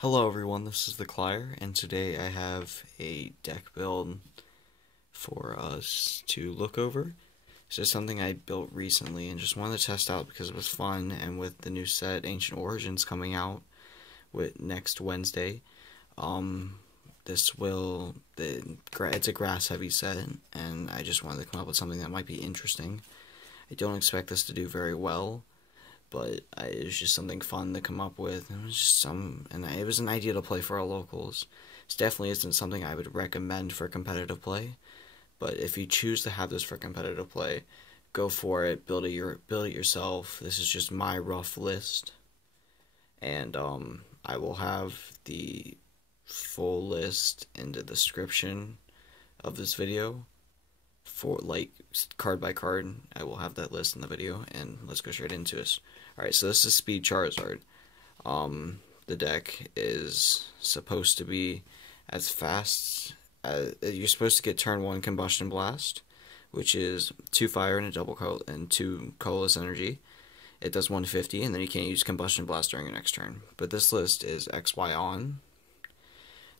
Hello everyone, this is the Clier, and today I have a deck build for us to look over. This is something I built recently and just wanted to test out because it was fun, and with the new set Ancient Origins coming out with next Wednesday, it's a grass heavy set, and I just wanted to come up with something that might be interesting. I don't expect this to do very well, but it was just something fun to come up with. It was just it was an idea to play for our locals. This definitely isn't something I would recommend for competitive play, but if you choose to have this for competitive play, go for it. Build it yourself. This is just my rough list, and I will have the full list in the description of this video. For like card by card, I will have that list in the video, and let's go straight into it. Alright, so this is Speed Charizard. The deck is supposed to be as fast as you're supposed to get turn 1 combustion blast, which is 2 fire and a double and 2 colorless energy. It does 150, and then you can't use combustion blast during your next turn. But this list is XY on.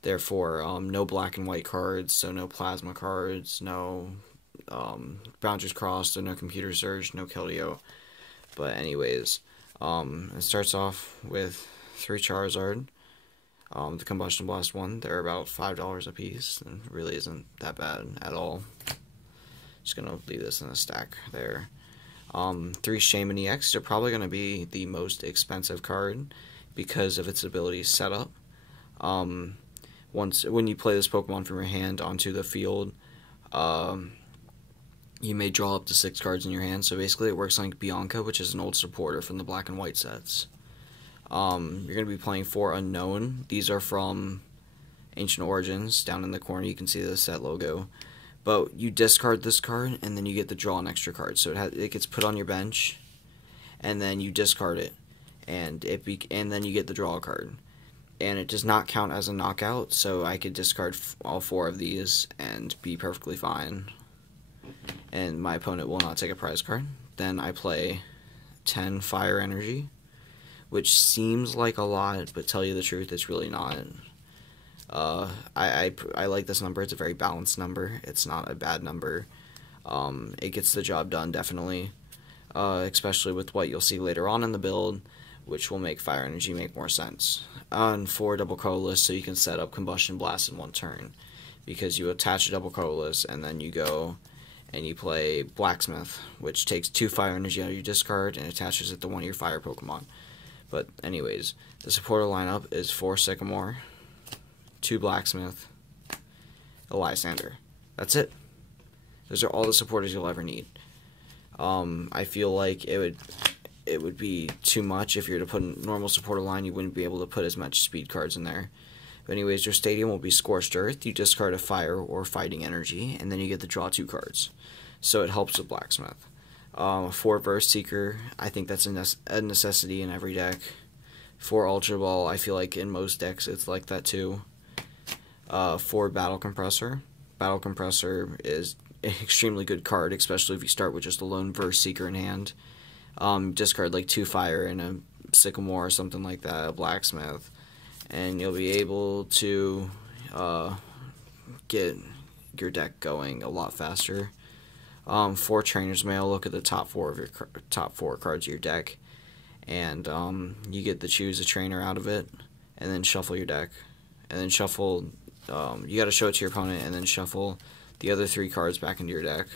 Therefore, no black and white cards, so no plasma cards, no boundaries crossed, so no computer surge, no Keldeo. But anyways, it starts off with 3 Charizard. The Combustion Blast one, they're about $5 a piece, and really isn't that bad at all. Just gonna leave this in a stack there. 3 Shaymin EX are probably gonna be the most expensive card because of its ability setup. When you play this Pokemon from your hand onto the field, you may draw up to 6 cards in your hand, so basically it works like Bianca, which is an old supporter from the black and white sets. You're going to be playing 4 Unown. These are from Ancient Origins. Down in the corner you can see the set logo. But you discard this card, and then you get to draw an extra card. So it gets put on your bench, and then you discard it, and then you get to draw a card. And it does not count as a knockout, so I could discard all 4 of these and be perfectly fine. And my opponent will not take a prize card. Then I play 10 fire energy, which seems like a lot, but tell you the truth, it's really not. I like this number. It's a very balanced number. It's not a bad number. It gets the job done, definitely, especially with what you'll see later on in the build, which will make fire energy make more sense. On 4 double colorless, so you can set up combustion blast in 1 turn, because you attach a double colorless, and then you go and you play blacksmith, which takes 2 fire energy out of your discard and attaches it to one of your fire Pokemon. But anyways, the supporter lineup is 4 sycamore, 2 blacksmith, a Lysander. That's it. Those are all the supporters you'll ever need. I feel like it would be too much if you were to put a normal supporter line. You wouldn't be able to put as much speed cards in there. But anyways, your stadium will be Scorched Earth. You discard a fire or fighting energy, and then you get to draw 2 cards. So it helps with blacksmith. 4 Burst Seeker, I think that's a necessity in every deck. 4 Ultra Ball, I feel like in most decks it's like that too. 4 Battle Compressor. Battle Compressor is an extremely good card, especially if you start with just a lone Burst Seeker in hand. Discard like 2 fire and a sycamore or something like that, a blacksmith, and you'll be able to get your deck going a lot faster. 4 Trainer's Mail. Look at the top 4 of your top 4 cards of your deck, and you get to choose a trainer out of it, and then shuffle your deck, and then shuffle. You got to show it to your opponent, and then shuffle the other 3 cards back into your deck.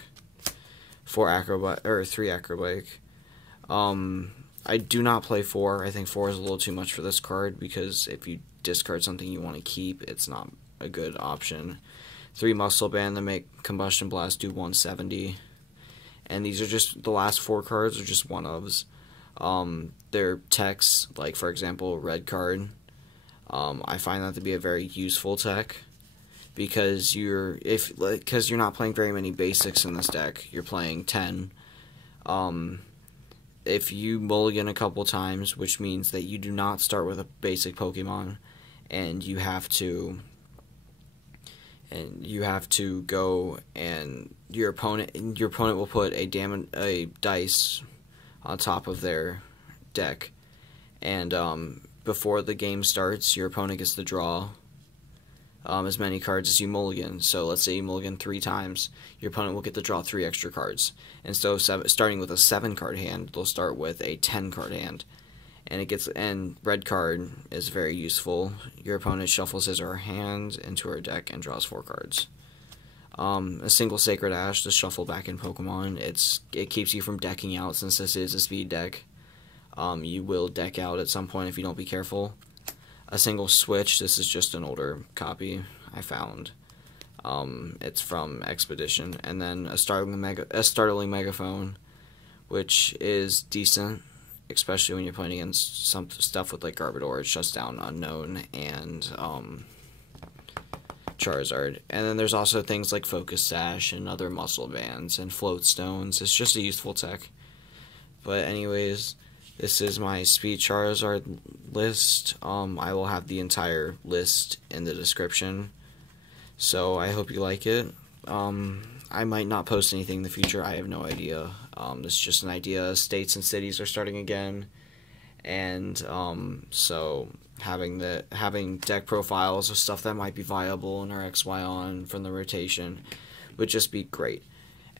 3 acrobatic. I do not play 4. I think 4 is a little too much for this card, because if you discard something you want to keep, it's not a good option. 3 Muscle Band to make Combustion Blast do 170. And these are just, the last 4 cards are just one-ofs. They're techs, like for example, red card. I find that to be a very useful tech, because you're not playing very many basics in this deck. You're playing 10. If you mulligan a couple times, which means that you do not start with a basic Pokemon, and you have to go, and your opponent will put a dice on top of their deck, and before the game starts, your opponent gets to draw as many cards as you mulligan. So let's say you mulligan 3 times, your opponent will get to draw 3 extra cards. And so starting with a 7-card hand, they'll start with a 10-card hand. And red card is very useful. Your opponent shuffles his or her hand into her deck and draws 4 cards. A single Sacred Ash to shuffle back in Pokemon. It keeps you from decking out, since this is a speed deck. You will deck out at some point if you don't be careful. A single Switch. This is just an older copy I found. It's from Expedition. And then a startling megaphone, which is decent, especially when you're playing against some stuff with like Garbodor. It shuts down Unown and Charizard. And then there's also things like Focus Sash and other muscle bands and float stones. It's just a useful tech. But anyways, this is my speed Charizard list. I will have the entire list in the description, so I hope you like it. I might not post anything in the future, I have no idea. This is just an idea. States and cities are starting again, and so having deck profiles of stuff that might be viable in our XY on from the rotation would just be great.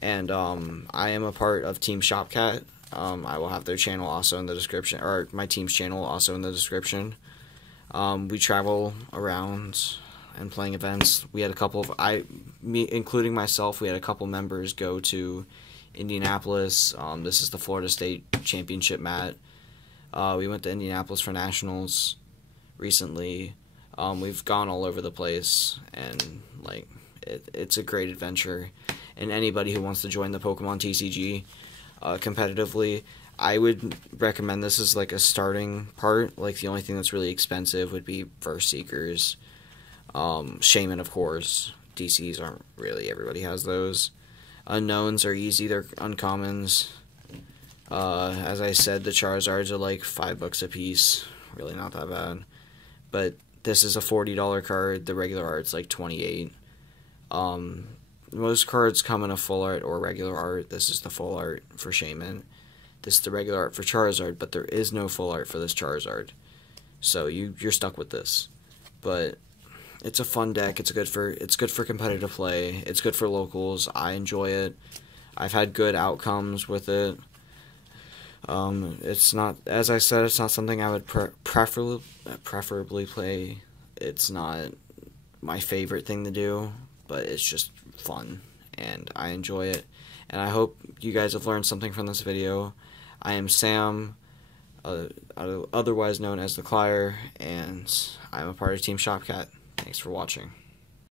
And I am a part of Team Shopcat. I will have their channel also in the description, or my team's channel also in the description. We travel around and playing events. We had a couple of, including myself, we had a couple members go to Indianapolis. This is the Florida State Championship mat. We went to Indianapolis for nationals recently. We've gone all over the place, and like it's a great adventure. And anybody who wants to join the Pokemon TCG competitively, I would recommend this as like a starting part. Like the only thing that's really expensive would be Verse Seekers, Shaymin, of course. DCs aren't really, everybody has those. Unknowns are easy, they're uncommons. As I said, the Charizards are like $5 a piece, really not that bad. But this is a $40 card, the regular art's like $28. Most cards come in a full art or regular art. This is the full art for Shaymin. This is the regular art for Charizard, but there is no full art for this Charizard. So you're stuck with this. But it's a fun deck. It's good for competitive play. It's good for locals. I enjoy it. I've had good outcomes with it. It's not, as I said, it's not something I would preferably play. It's not my favorite thing to do, but it's just fun, and I enjoy it. And I hope you guys have learned something from this video. I am Sam, otherwise known as the Clier, and I'm a part of Team Shopcat. Thanks for watching.